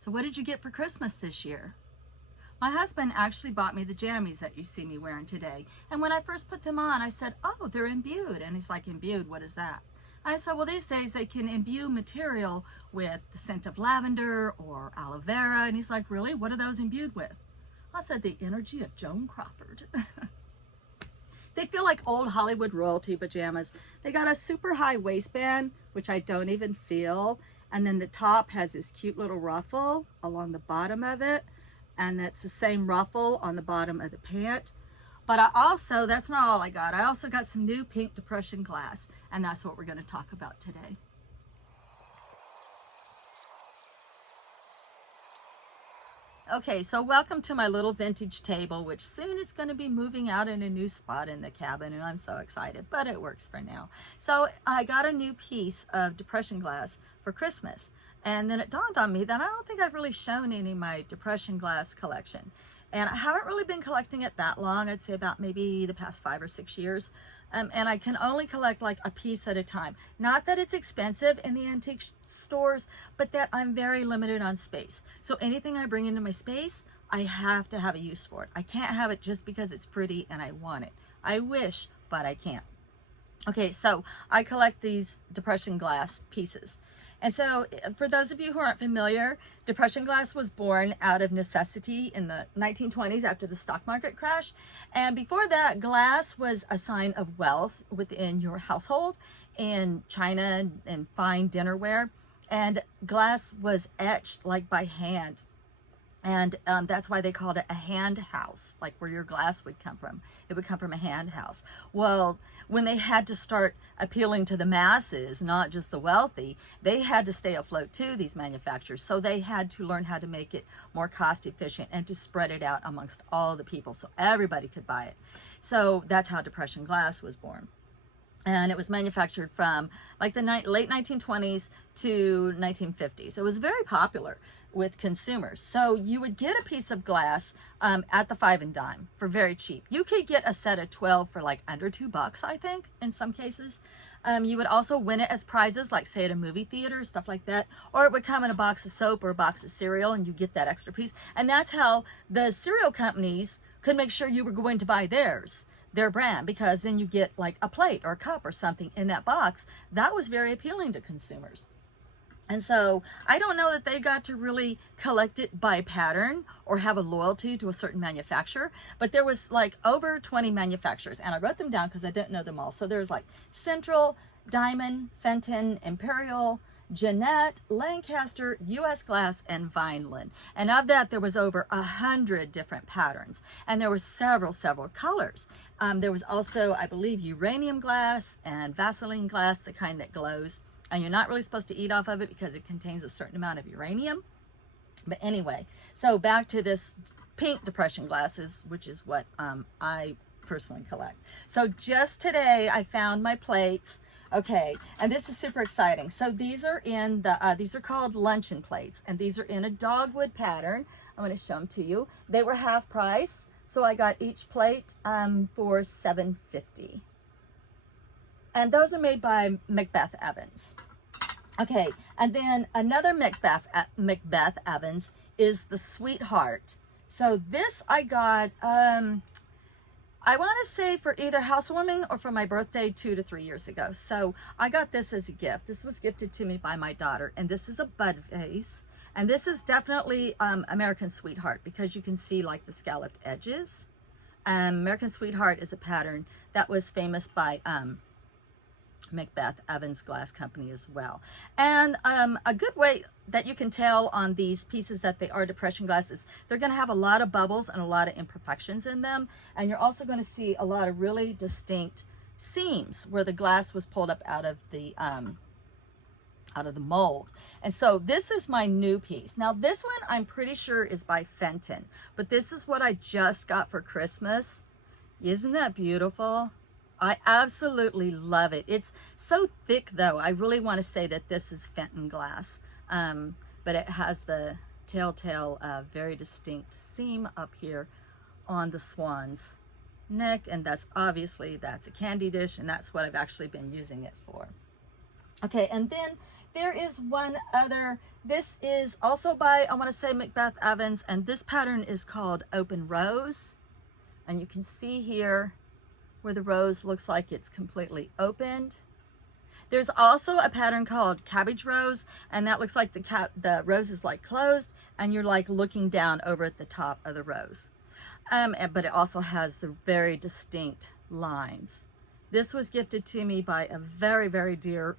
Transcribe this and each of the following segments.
So what did you get for Christmas this year? My husband actually bought me the jammies that you see me wearing today. And when I first put them on, I said, oh, they're imbued. And he's like, imbued, what is that? I said, well, these days they can imbue material with the scent of lavender or aloe vera. And he's like, really? What are those imbued with? I said, the energy of Joan Crawford. They feel like old Hollywood royalty pajamas. They got a super high waistband, which I don't even feel. And then the top has this cute little ruffle along the bottom of it. And that's the same ruffle on the bottom of the pant. But I also, that's not all I got. I also got some new pink depression glass. And that's what we're going to talk about today. Okay, so welcome to my little vintage table, which soon it's going to be moving out in a new spot in the cabin, and I'm so excited, but it works for now. So I got a new piece of depression glass for Christmas, and then it dawned on me that I don't think I've really shown any of my depression glass collection. And I haven't really been collecting it that long. I'd say about maybe the past 5 or 6 years. And I can only collect like a piece at a time. Not that it's expensive in the antique stores, but that I'm very limited on space. So anything I bring into my space, I have to have a use for it. I can't have it just because it's pretty and I want it. I wish, but I can't. Okay, so I collect these depression glass pieces. And so for those of you who aren't familiar, depression glass was born out of necessity in the 1920s after the stock market crash. And before that, glass was a sign of wealth within your household in china and fine dinnerware. And glass was etched like by hand. And that's why they called it a hand house, like where your glass would come from. It would come from a hand house. Well, when they had to start appealing to the masses, not just the wealthy, they had to stay afloat too, these manufacturers. So they had to learn how to make it more cost efficient and to spread it out amongst all the people so everybody could buy it. So that's how depression glass was born. And it was manufactured from like the late 1920s to 1950s. It was very popular with consumers. So you would get a piece of glass at the 5 and dime for very cheap. You could get a set of 12 for like under $2, I think, in some cases. You would also win it as prizes, like say at a movie theater, stuff like that. Or it would come in a box of soap or a box of cereal and you get that extra piece. And that's how the cereal companies could make sure you were going to buy their brand, because then you get like a plate or a cup or something in that box. That was very appealing to consumers. And so I don't know that they got to really collect it by pattern or have a loyalty to a certain manufacturer, but there was like over 20 manufacturers, and I wrote them down because I didn't know them all. So there's like Central, Diamond, Fenton, Imperial, Jeanette, Lancaster, US Glass, and Vineland. And of that, there was over 100 different patterns, and there were several colors. There was also, I believe, uranium glass and Vaseline glass, the kind that glows. And you're not really supposed to eat off of it because it contains a certain amount of uranium. But anyway, so back to this pink depression glasses, which is what I personally collect. So just today I found my plates. Okay, and this is super exciting. So these are in the, these are called luncheon plates, and these are in a dogwood pattern. I'm going to show them to you. They were half price, so I got each plate for $7.50. And those are made by Macbeth Evans. Okay, and then another Macbeth Evans is the Sweetheart. So this I got, I want to say for either housewarming or for my birthday 2 to 3 years ago. So I got this as a gift. This was gifted to me by my daughter, and this is a bud vase. And this is definitely American Sweetheart, because you can see like the scalloped edges. American Sweetheart is a pattern that was famous by Macbeth Evans Glass Company as well. And a good way that you can tell on these pieces that they are depression glasses, they're going to have a lot of bubbles and a lot of imperfections in them. And you're also going to see a lot of really distinct seams where the glass was pulled up out of the mold. And so this is my new piece. Now this one I'm pretty sure is by Fenton, but this is what I just got for Christmas. Isn't that beautiful? I absolutely love it. It's so thick though. I really want to say that this is Fenton glass, but it has the telltale very distinct seam up here on the swan's neck, and that's obviously, that's a candy dish, and that's what I've actually been using it for. Okay, and then There is one other. This is also by, I want to say, Macbeth Evans, and this pattern is called Open Rose. And you can see here where the rose looks like it's completely opened. There's also a pattern called Cabbage Rose, and that looks like the rose is like closed, and you're like looking down over at the top of the rose. But it also has the very distinct lines. This was gifted to me by a very, very dear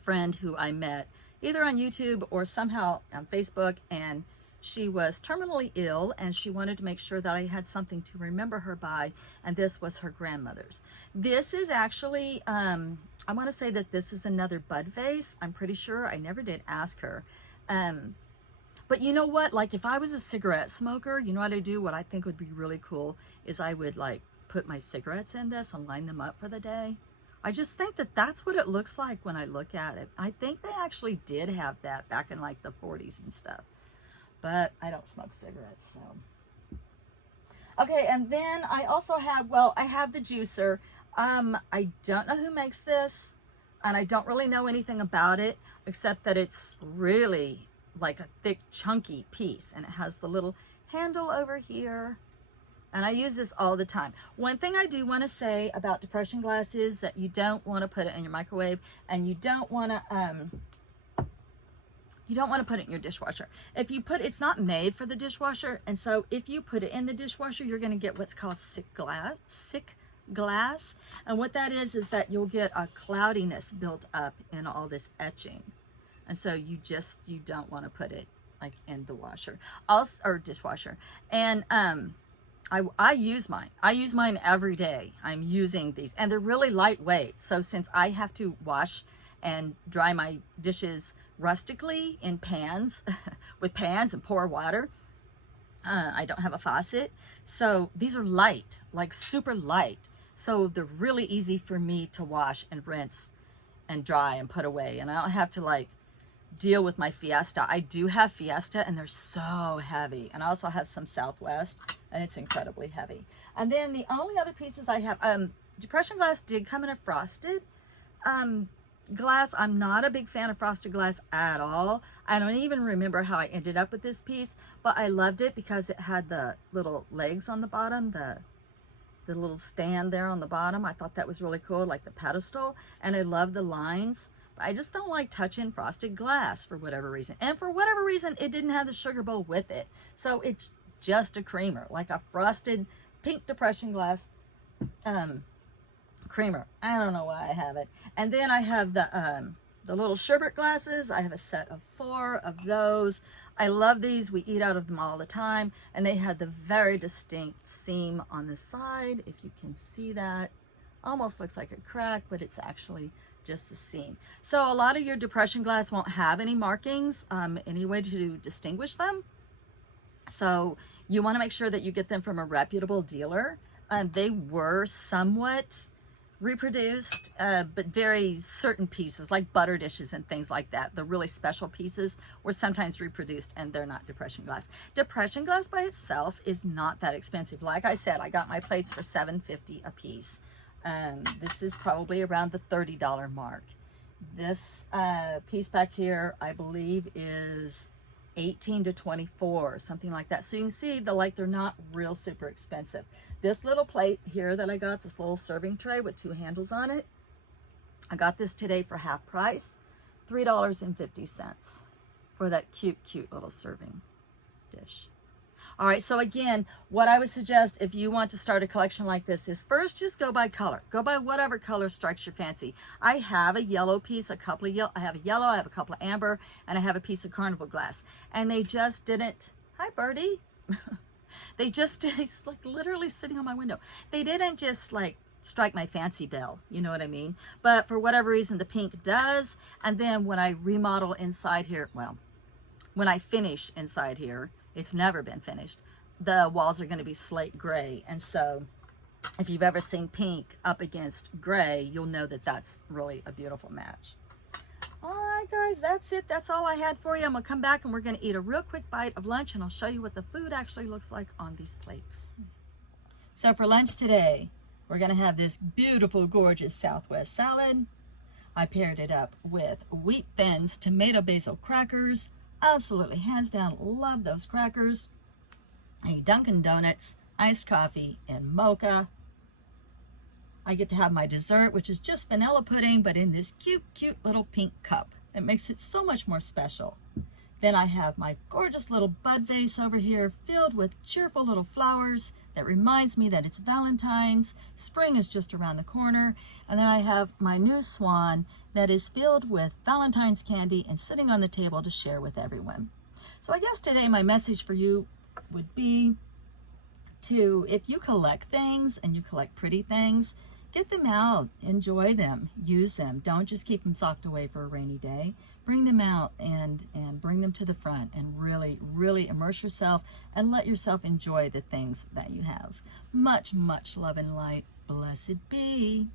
friend who I met either on YouTube or somehow on Facebook, and she was terminally ill and she wanted to make sure that I had something to remember her by, and this was her grandmother's. This is actually, I want to say that this is another bud vase. I'm pretty sure. I never did ask her. But you know what? Like if I was a cigarette smoker, you know what I do? What I think would be really cool is I would like put my cigarettes in this and line them up for the day. I just think that that's what it looks like when I look at it. I think they actually did have that back in like the 40s and stuff. But I don't smoke cigarettes, so. Okay, and then I also have, well, I have the juicer. I don't know who makes this, and I don't really know anything about it, except that it's really like a thick, chunky piece, and it has the little handle over here, and I use this all the time. One thing I do want to say about depression glass is that you don't want to put it in your microwave, and you don't want to put it in your dishwasher. If you put, it's not made for the dishwasher, and so if you put it in the dishwasher, you're going to get what's called sick glass. And what that is that you'll get a cloudiness built up in all this etching. And so you don't want to put it like in the washer, or dishwasher. And I use mine. I use mine every day. I'm using these, and they're really lightweight. So since I have to wash and dry my dishes rustically in pans, with pans and pour water, I don't have a faucet. So these are light, like super light. So they're really easy for me to wash and rinse and dry and put away. And I don't have to like deal with my Fiesta. I do have Fiesta, and they're so heavy. And I also have some Southwest, and it's incredibly heavy. And then the only other pieces I have, depression glass did come in a frosted glass. I'm not a big fan of frosted glass at all. I don't even remember how I ended up with this piece, but I loved it because it had the little legs on the bottom, the little stand there on the bottom. I thought that was really cool, like the pedestal, and I love the lines. I just don't like touching frosted glass for whatever reason. And for whatever reason, it didn't have the sugar bowl with it. So it's just a creamer, like a frosted pink depression glass creamer. I don't know why I have it. And then I have the little sherbet glasses. I have a set of 4 of those. I love these. We eat out of them all the time. And they had the very distinct seam on the side. If you can see that, almost looks like a crack, but it's actually just a seam. So a lot of your depression glass won't have any markings, any way to distinguish them. So you want to make sure that you get them from a reputable dealer. They were somewhat reproduced, but very certain pieces like butter dishes and things like that, the really special pieces, were sometimes reproduced, and they're not depression glass. Depression glass by itself is not that expensive. Like I said, I got my plates for $7.50 a piece. This is probably around the $30 mark. This piece back here, I believe, is 18 to 24, something like that. So you can see they're not real super expensive. This little plate here that I got, this little serving tray with 2 handles on it, I got this today for half price, $3.50 for that cute little serving dish. All right, so again, what I would suggest if you want to start a collection like this is first just go by color. Go by whatever color strikes your fancy. I have a yellow piece, I have a yellow, I have a couple of amber, and I have a piece of carnival glass. And they just didn't, hi Purdy. They just, it's like literally sitting on my window. They didn't just like strike my fancy bell, you know what I mean? But for whatever reason, the pink does. And then when I remodel inside here, well, when I finish inside here, it's never been finished, the walls are going to be slate gray. And so if you've ever seen pink up against gray, you'll know that that's really a beautiful match. All right, guys, that's it. That's all I had for you. I'm going to come back and we're going to eat a real quick bite of lunch, and I'll show you what the food actually looks like on these plates. So for lunch today, we're going to have this beautiful, gorgeous Southwest salad. I paired it up with Wheat Thins tomato basil crackers. Absolutely, hands down, love those crackers. A Dunkin' Donuts, iced coffee, and mocha. I get to have my dessert, which is just vanilla pudding, but in this cute, cute little pink cup. It makes it so much more special. Then I have my gorgeous little bud vase over here filled with cheerful little flowers that reminds me that it's Valentine's. Spring is just around the corner. And then I have my new swan that is filled with Valentine's candy and sitting on the table to share with everyone. So I guess today my message for you would be to, if you collect things and you collect pretty things, get them out, enjoy them, use them. Don't just keep them socked away for a rainy day. Bring them out and bring them to the front and really, really immerse yourself and let yourself enjoy the things that you have. Much, much love and light. Blessed be.